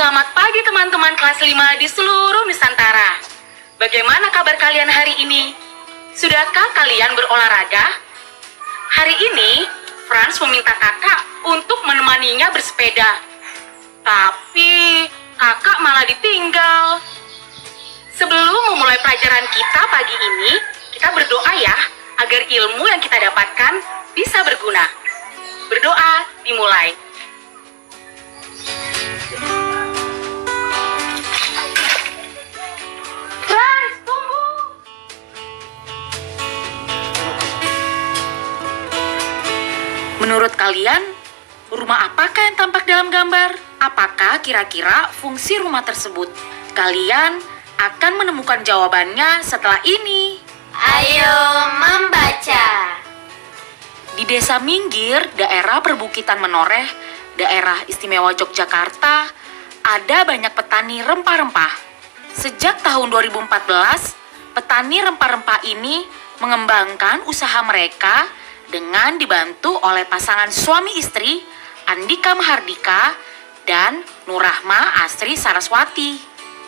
Selamat pagi teman-teman kelas 5 di seluruh Nusantara. Bagaimana kabar kalian hari ini? Sudahkah kalian berolahraga? Hari ini, Franz meminta kakak untuk menemaninya bersepeda. Tapi, kakak malah ditinggal. Sebelum memulai pelajaran kita pagi ini, kita berdoa ya, agar ilmu yang kita dapatkan bisa berguna. Berdoa dimulai. Menurut kalian, rumah apakah yang tampak dalam gambar? Apakah kira-kira fungsi rumah tersebut? Kalian akan menemukan jawabannya setelah ini. Ayo membaca. Di Desa Minggir, daerah perbukitan Menoreh, daerah istimewa Yogyakarta, ada banyak petani rempah-rempah. Sejak tahun 2014, petani rempah-rempah ini mengembangkan usaha mereka dengan dibantu oleh pasangan suami istri Andika Mahardika dan Nurrahma Asri Saraswati.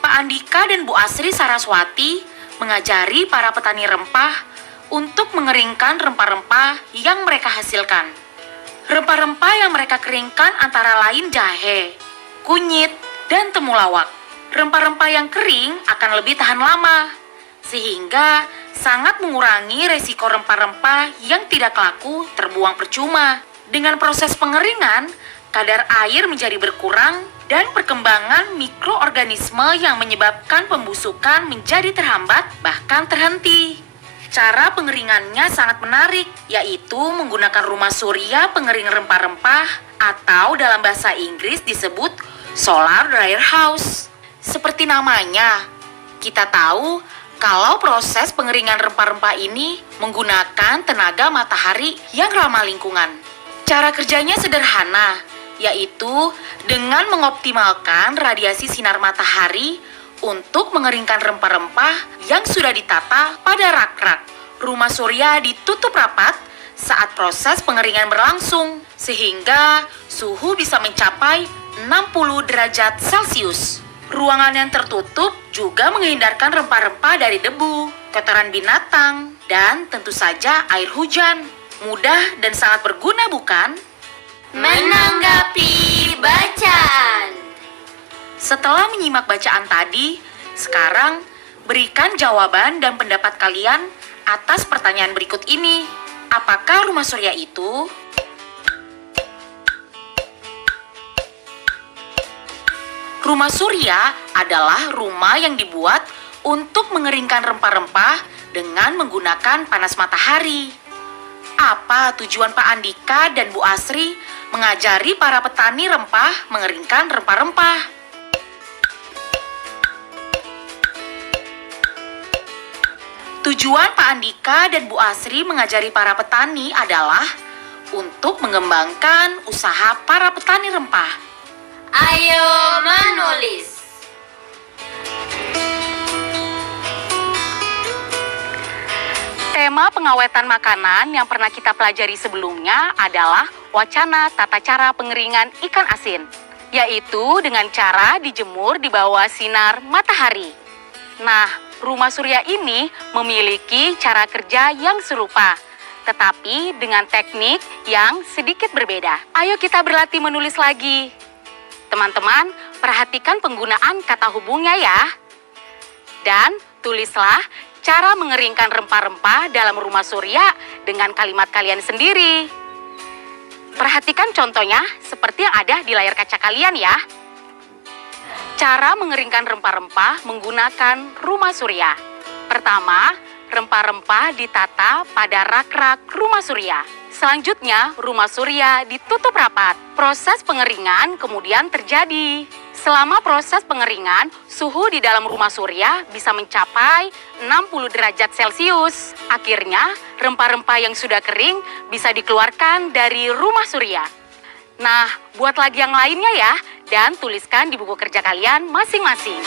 Pak Andika dan Bu Asri Saraswati mengajari para petani rempah untuk mengeringkan rempah-rempah yang mereka hasilkan. Rempah-rempah yang mereka keringkan antara lain jahe, kunyit, dan temulawak. Rempah-rempah yang kering akan lebih tahan lama, sehingga sangat mengurangi resiko rempah-rempah yang tidak laku terbuang percuma. Dengan proses pengeringan, kadar air menjadi berkurang dan perkembangan mikroorganisme yang menyebabkan pembusukan menjadi terhambat bahkan terhenti. Cara pengeringannya sangat menarik, yaitu menggunakan rumah surya pengering rempah-rempah atau dalam bahasa Inggris disebut solar dryer house. Seperti namanya, kita tahu kalau proses pengeringan rempah-rempah ini menggunakan tenaga matahari yang ramah lingkungan. Cara kerjanya sederhana, yaitu dengan mengoptimalkan radiasi sinar matahari untuk mengeringkan rempah-rempah yang sudah ditata pada rak-rak. Rumah surya ditutup rapat saat proses pengeringan berlangsung, sehingga suhu bisa mencapai 60 derajat Celcius. Ruangan yang tertutup juga menghindarkan rempah-rempah dari debu, kotoran binatang, dan tentu saja air hujan. Mudah dan sangat berguna, bukan? Menanggapi bacaan. Setelah menyimak bacaan tadi, sekarang berikan jawaban dan pendapat kalian atas pertanyaan berikut ini. Apakah rumah surya itu? Rumah surya adalah rumah yang dibuat untuk mengeringkan rempah-rempah dengan menggunakan panas matahari. Apa tujuan Pak Andika dan Bu Asri mengajari para petani rempah mengeringkan rempah-rempah? Tujuan Pak Andika dan Bu Asri mengajari para petani adalah untuk mengembangkan usaha para petani rempah. Ayo menulis. Tema pengawetan makanan yang pernah kita pelajari sebelumnya adalah wacana tata cara pengeringan ikan asin. yaitu dengan cara dijemur di bawah sinar matahari. Nah, rumah surya ini memiliki cara kerja yang serupa, tetapi dengan teknik yang sedikit berbeda. Ayo kita berlatih menulis lagi. Teman-teman, perhatikan penggunaan kata hubungnya ya. Dan tulislah cara mengeringkan rempah-rempah dalam rumah surya dengan kalimat kalian sendiri. Perhatikan contohnya seperti yang ada di layar kaca kalian ya. Cara mengeringkan rempah-rempah menggunakan rumah surya. Pertama, rempah-rempah ditata pada rak-rak rumah surya. Selanjutnya, rumah surya ditutup rapat. Proses pengeringan kemudian terjadi. Selama proses pengeringan, suhu di dalam rumah surya bisa mencapai 60 derajat Celcius. Akhirnya, rempah-rempah yang sudah kering bisa dikeluarkan dari rumah surya. Nah, buat lagi yang lainnya ya, dan tuliskan di buku kerja kalian masing-masing.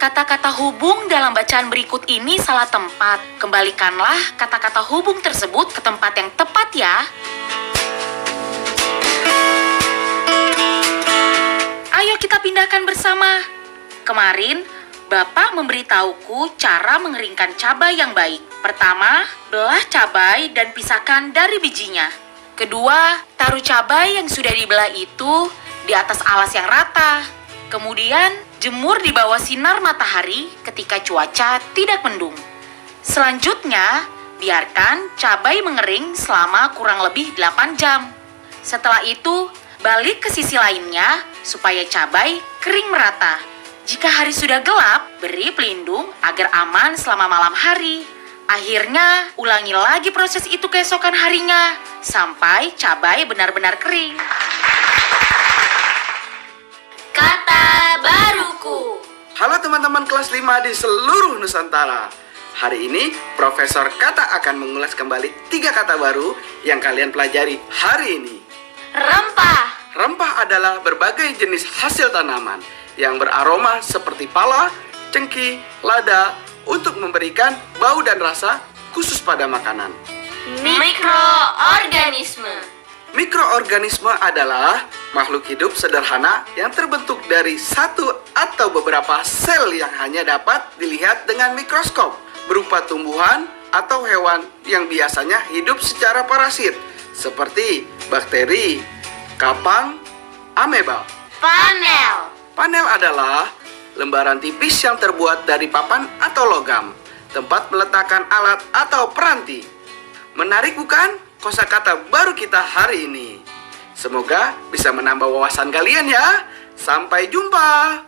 Kata-kata hubung dalam bacaan berikut ini salah tempat. Kembalikanlah kata-kata hubung tersebut ke tempat yang tepat ya. Ayo kita pindahkan bersama. Kemarin, Bapak memberitahuku cara mengeringkan cabai yang baik. Pertama, belah cabai dan pisahkan dari bijinya. Kedua, taruh cabai yang sudah dibelah itu di atas alas yang rata. Kemudian, jemur di bawah sinar matahari ketika cuaca tidak mendung. Selanjutnya, biarkan cabai mengering selama kurang lebih 8 jam. Setelah itu, balik ke sisi lainnya supaya cabai kering merata. Jika hari sudah gelap, beri pelindung agar aman selama malam hari. Akhirnya, ulangi lagi proses itu keesokan harinya sampai cabai benar-benar kering. Kata baruku. Halo teman-teman kelas 5 di seluruh Nusantara. Hari ini Profesor Kata akan mengulas kembali 3 kata baru yang kalian pelajari hari ini. Rempah. Rempah adalah berbagai jenis hasil tanaman yang beraroma seperti pala, cengkih, lada untuk memberikan bau dan rasa khusus pada makanan. Mikroorganisme. Mikroorganisme adalah makhluk hidup sederhana yang terbentuk dari satu atau beberapa sel yang hanya dapat dilihat dengan mikroskop, berupa tumbuhan atau hewan yang biasanya hidup secara parasit, seperti bakteri, kapang, ameba. Panel. Panel adalah lembaran tipis yang terbuat dari papan atau logam, tempat meletakkan alat atau peranti. Menarik bukan? Kosakata baru kita hari ini. Semoga bisa menambah wawasan kalian ya. Sampai jumpa.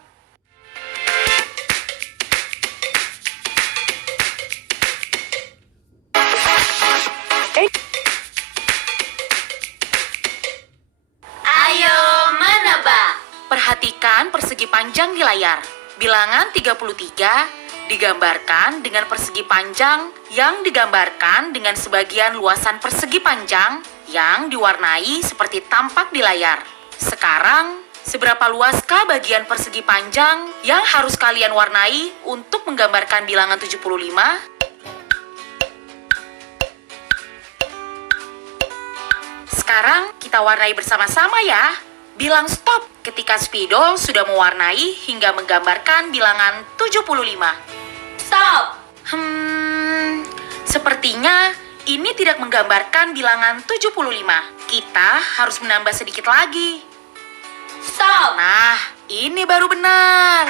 Ayo menebak. Perhatikan persegi panjang di layar. Bilangan 33 digambarkan dengan persegi panjang yang digambarkan dengan sebagian luasan persegi panjang yang diwarnai seperti tampak di layar. Sekarang, seberapa luaskah bagian persegi panjang yang harus kalian warnai untuk menggambarkan bilangan 75? Sekarang kita warnai bersama-sama ya. Bilang stop ketika spidol sudah mewarnai hingga menggambarkan bilangan 75. Stop. Sepertinya ini tidak menggambarkan bilangan 75. Kita harus menambah sedikit lagi. Stop. Nah, ini baru benar.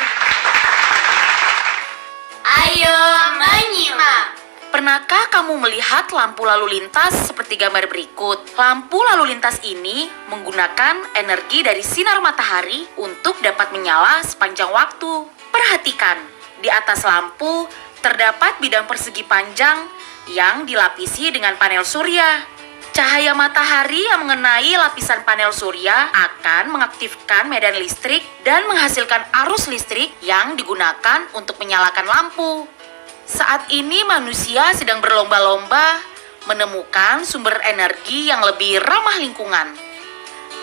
Ayo menyimak. Pernahkah kamu melihat lampu lalu lintas seperti gambar berikut? Lampu lalu lintas ini menggunakan energi dari sinar matahari untuk dapat menyala sepanjang waktu. Perhatikan, di atas lampu terdapat bidang persegi panjang yang dilapisi dengan panel surya. Cahaya matahari yang mengenai lapisan panel surya akan mengaktifkan medan listrik dan menghasilkan arus listrik yang digunakan untuk menyalakan lampu. Saat ini manusia sedang berlomba-lomba menemukan sumber energi yang lebih ramah lingkungan.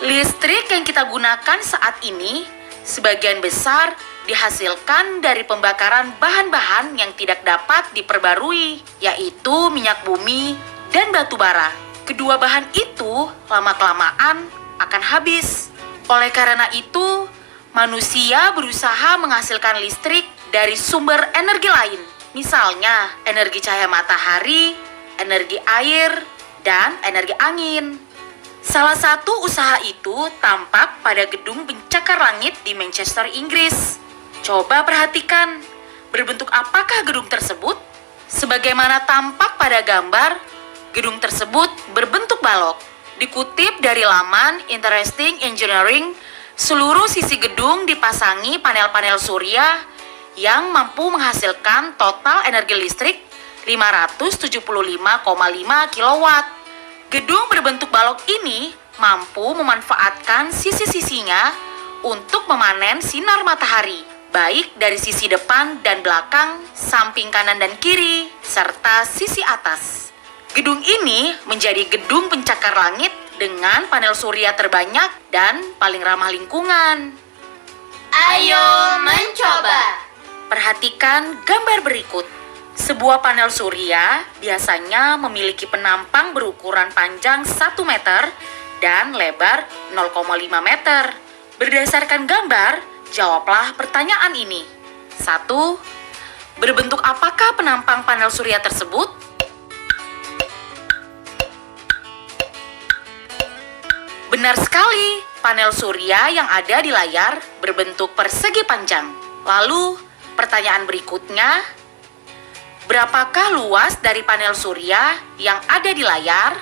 Listrik yang kita gunakan saat ini sebagian besar dihasilkan dari pembakaran bahan-bahan yang tidak dapat diperbarui, yaitu minyak bumi dan batu bara. Kedua bahan itu lama-kelamaan akan habis. Oleh karena itu, manusia berusaha menghasilkan listrik dari sumber energi lain. Misalnya, energi cahaya matahari, energi air, dan energi angin. Salah satu usaha itu tampak pada gedung pencakar langit di Manchester, Inggris. Coba perhatikan, berbentuk apakah gedung tersebut? Sebagaimana tampak pada gambar, gedung tersebut berbentuk balok. Dikutip dari laman Interesting Engineering, seluruh sisi gedung dipasangi panel-panel surya yang mampu menghasilkan total energi listrik 575,5 kW. Gedung berbentuk balok ini mampu memanfaatkan sisi-sisinya untuk memanen sinar matahari, baik dari sisi depan dan belakang, samping kanan dan kiri, serta sisi atas. Gedung ini menjadi gedung pencakar langit dengan panel surya terbanyak dan paling ramah lingkungan. Ayo mencoba. Perhatikan gambar berikut. Sebuah panel surya biasanya memiliki penampang berukuran panjang 1 meter dan lebar 0,5 meter. Berdasarkan gambar, jawablah pertanyaan ini. 1. Berbentuk apakah penampang panel surya tersebut? Benar sekali, panel surya yang ada di layar berbentuk persegi panjang. Lalu, pertanyaan berikutnya, berapakah luas dari panel surya yang ada di layar?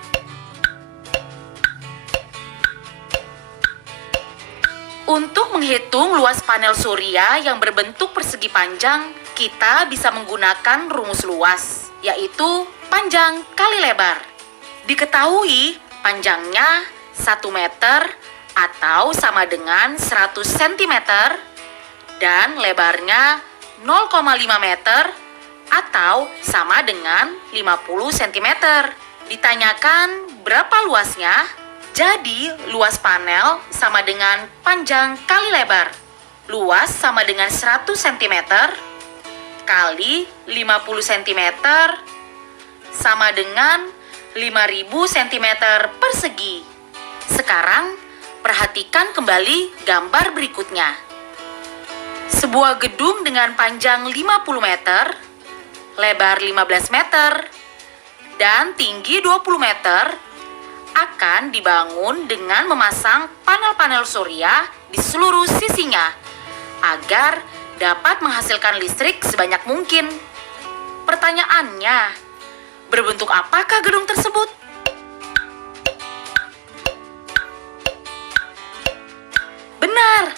Untuk menghitung luas panel surya yang berbentuk persegi panjang, kita bisa menggunakan rumus luas, yaitu panjang kali lebar. Diketahui panjangnya 1 meter atau sama dengan 100 cm dan lebarnya 0,5 meter atau sama dengan 50 cm. Ditanyakan berapa luasnya? Jadi luas panel sama dengan panjang kali lebar. Luas sama dengan 100 cm kali 50 cm sama dengan 5000 cm persegi. Sekarang, perhatikan kembali gambar berikutnya. Sebuah gedung dengan panjang 50 meter, lebar 15 meter, dan tinggi 20 meter akan dibangun dengan memasang panel-panel surya di seluruh sisinya agar dapat menghasilkan listrik sebanyak mungkin. Pertanyaannya, berbentuk apakah gedung tersebut? Benar,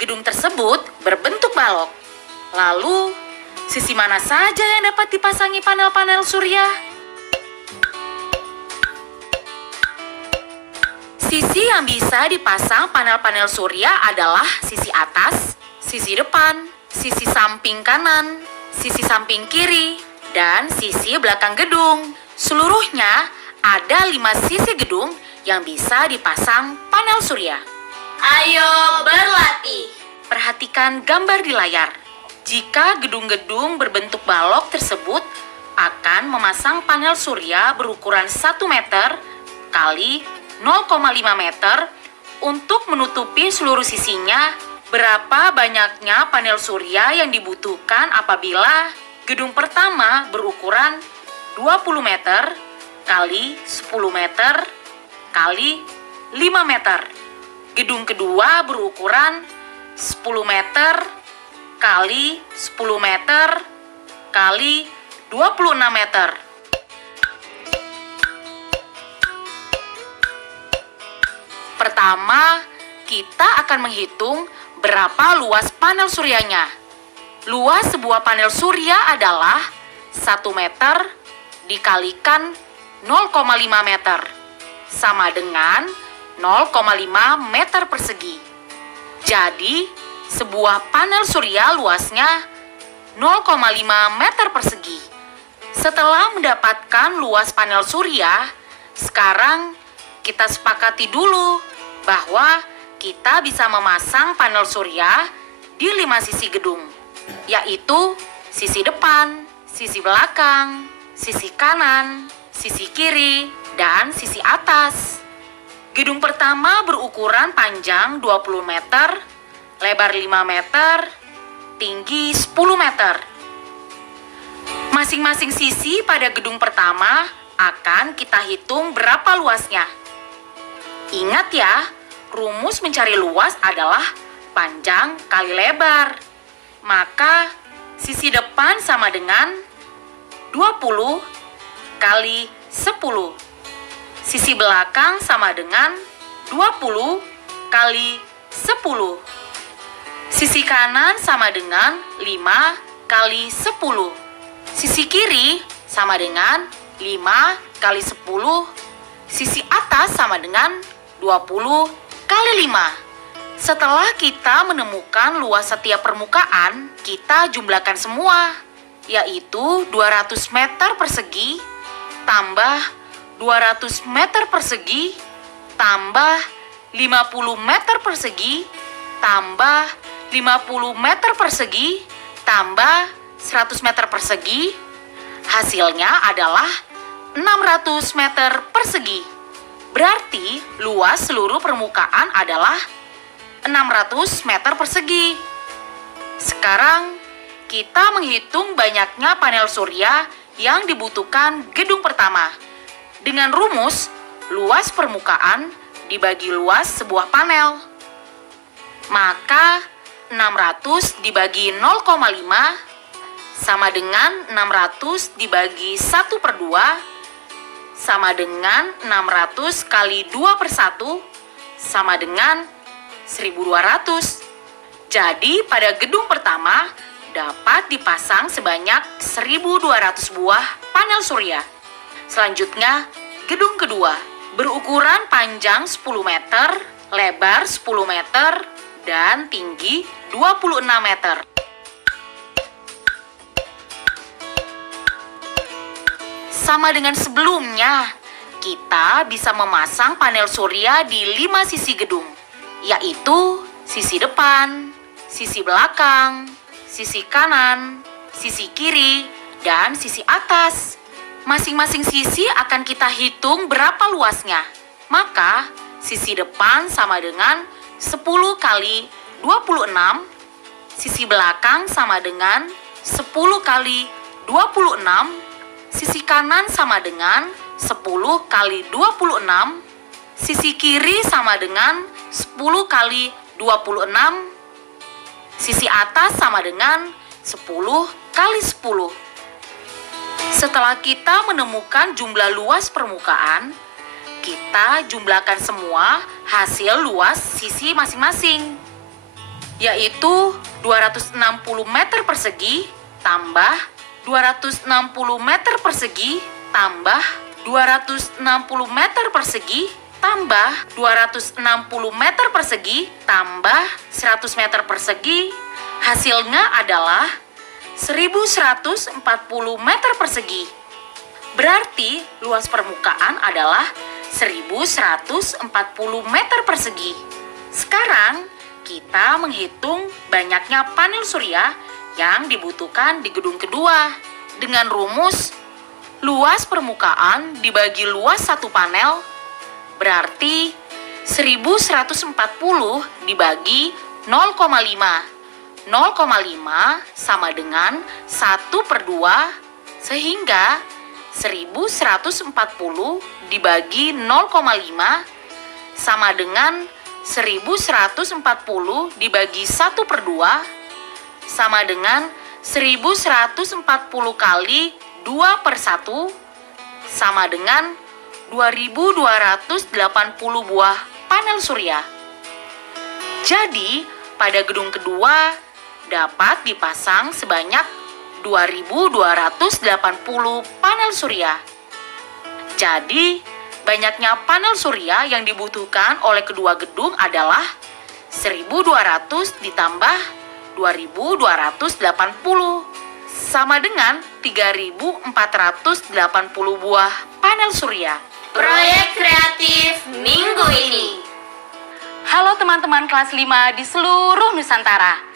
gedung tersebut berbentuk balok. Lalu, sisi mana saja yang dapat dipasangi panel-panel surya? Sisi yang bisa dipasang panel-panel surya adalah sisi atas, sisi depan, sisi samping kanan, sisi samping kiri, dan sisi belakang gedung. Seluruhnya ada 5 sisi gedung yang bisa dipasang panel surya. Ayo berlatih. Perhatikan gambar di layar. Jika gedung-gedung berbentuk balok tersebut akan memasang panel surya berukuran 1 meter kali 0,5 meter untuk menutupi seluruh sisinya, berapa banyaknya panel surya yang dibutuhkan apabila gedung pertama berukuran 20 meter kali 10 meter kali 5 meter. Gedung kedua berukuran 10 meter kali 10 meter kali 26 meter. Pertama, kita akan menghitung berapa luas panel suryanya. Luas sebuah panel surya adalah 1 meter dikalikan 0,5 meter, sama dengan 0,5 meter persegi. Jadi, sebuah panel surya luasnya 0,5 meter persegi. Setelah mendapatkan luas panel surya, sekarang kita sepakati dulu bahwa kita bisa memasang panel surya di 5 sisi gedung, yaitu sisi depan, sisi belakang, sisi kanan, sisi kiri, dan sisi atas. Gedung pertama berukuran panjang 20 meter, lebar 5 meter, tinggi 10 meter. Masing-masing sisi pada gedung pertama akan kita hitung berapa luasnya. Ingat ya, rumus mencari luas adalah panjang kali lebar. Maka sisi depan sama dengan 20 kali 10. Sisi belakang sama dengan 20 kali 10. Sisi kanan sama dengan 5 kali 10. Sisi kiri sama dengan 5 kali 10. Sisi atas sama dengan 20 kali 5. Setelah kita menemukan luas setiap permukaan, kita jumlahkan semua, yaitu 200 meter persegi tambah 200 meter persegi tambah 50 meter persegi tambah 50 meter persegi tambah 100 meter persegi. Hasilnya adalah 600 meter persegi. Berarti luas seluruh permukaan adalah 600 meter persegi. Sekarang kita menghitung banyaknya panel surya yang dibutuhkan gedung pertama. Dengan rumus luas permukaan dibagi luas sebuah panel. Maka 600 dibagi 0,5 sama dengan 600 dibagi 1/2 sama dengan 600 kali 2/1 sama dengan 1.200. Jadi pada gedung pertama dapat dipasang sebanyak 1.200 buah panel surya. Selanjutnya, gedung kedua berukuran panjang 10 meter, lebar 10 meter, dan tinggi 26 meter. Sama dengan sebelumnya, kita bisa memasang panel surya di 5 sisi gedung, yaitu sisi depan, sisi belakang, sisi kanan, sisi kiri, dan sisi atas. Masing-masing sisi akan kita hitung berapa luasnya. Maka, sisi depan sama dengan 10 kali 26, sisi belakang sama dengan 10 kali 26, sisi kanan sama dengan 10 kali 26, sisi kiri sama dengan 10 kali 26, sisi atas sama dengan 10 kali 10. Setelah kita menemukan jumlah luas permukaan, kita jumlahkan semua hasil luas sisi masing-masing, yaitu 260 meter persegi tambah 260 meter persegi tambah 260 meter persegi tambah 260 meter persegi tambah 100 meter persegi. Hasilnya adalah 1.140 meter persegi. Berarti luas permukaan adalah 1.140 meter persegi. Sekarang kita menghitung banyaknya panel surya yang dibutuhkan di gedung kedua. Dengan rumus luas permukaan dibagi luas satu panel berarti 1.140 dibagi 0,5. 0,5 sama dengan 1/2, sehingga 1.140 dibagi 0,5 sama dengan 1.140 dibagi 1/2 sama dengan 1.140 kali 2/1 sama dengan 2.280 buah panel surya. Jadi, pada gedung kedua dapat dipasang sebanyak 2.280 panel surya. Jadi, banyaknya panel surya yang dibutuhkan oleh kedua gedung adalah 1.200 ditambah 2.280 sama dengan 3.480 buah panel surya. Proyek kreatif minggu ini. Halo teman-teman kelas 5 di seluruh Nusantara.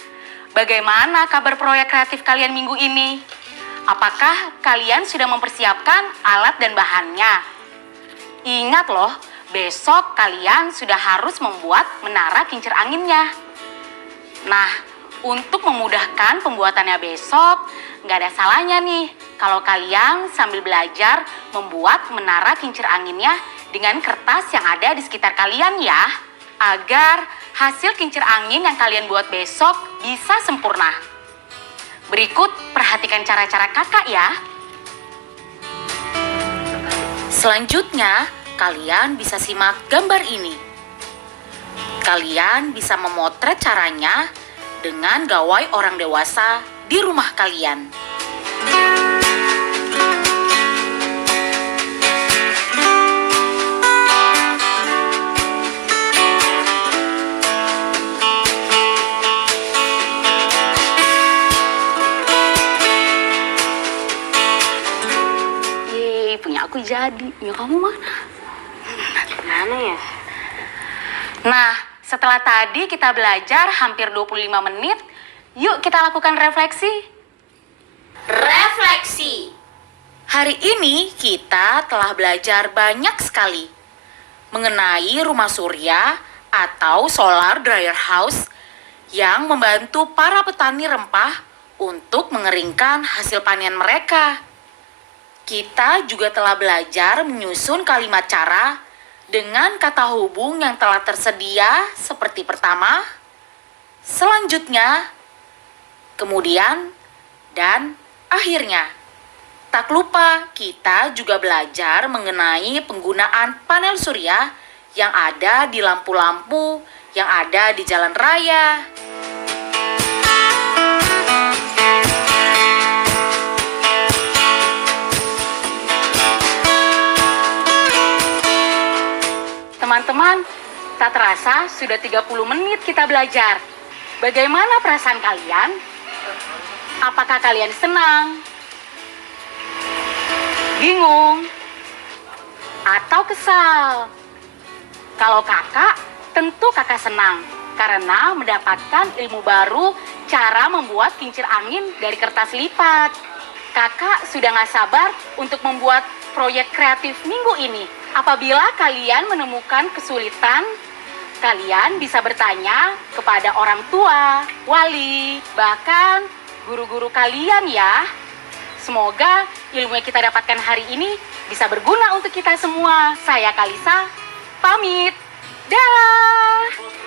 Bagaimana kabar proyek kreatif kalian minggu ini? Apakah kalian sudah mempersiapkan alat dan bahannya? Ingat loh, besok kalian sudah harus membuat menara kincir anginnya. Nah, untuk memudahkan pembuatannya besok, nggak ada salahnya nih kalau kalian sambil belajar membuat menara kincir anginnya dengan kertas yang ada di sekitar kalian ya, agar hasil kincir angin yang kalian buat besok bisa sempurna. Berikut perhatikan cara-cara kakak ya. Selanjutnya, kalian bisa simak gambar ini. Kalian bisa memotret caranya dengan gawai orang dewasa di rumah kalian. Yeay, punya aku jadi. Punya kamu mana? Mana ya? Nah, setelah tadi kita belajar hampir 25 menit, yuk kita lakukan refleksi. Refleksi. Hari ini kita telah belajar banyak sekali mengenai rumah surya atau solar dryer house yang membantu para petani rempah untuk mengeringkan hasil panen mereka. Kita juga telah belajar menyusun kalimat cara dengan kata hubung yang telah tersedia seperti pertama, selanjutnya, kemudian, dan akhirnya. Tak lupa kita juga belajar mengenai penggunaan panel surya yang ada di lampu-lampu yang ada di jalan raya. Teman-teman, tak terasa sudah 30 menit kita belajar. Bagaimana perasaan kalian? Apakah kalian senang? Bingung? Atau kesal? Kalau kakak, tentu kakak senang karena mendapatkan ilmu baru cara membuat kincir angin dari kertas lipat. Kakak sudah gak sabar untuk membuat proyek kreatif minggu ini. Apabila kalian menemukan kesulitan, kalian bisa bertanya kepada orang tua, wali, bahkan guru-guru kalian ya. Semoga ilmu yang kita dapatkan hari ini bisa berguna untuk kita semua. Saya Kalisa, pamit. Dah.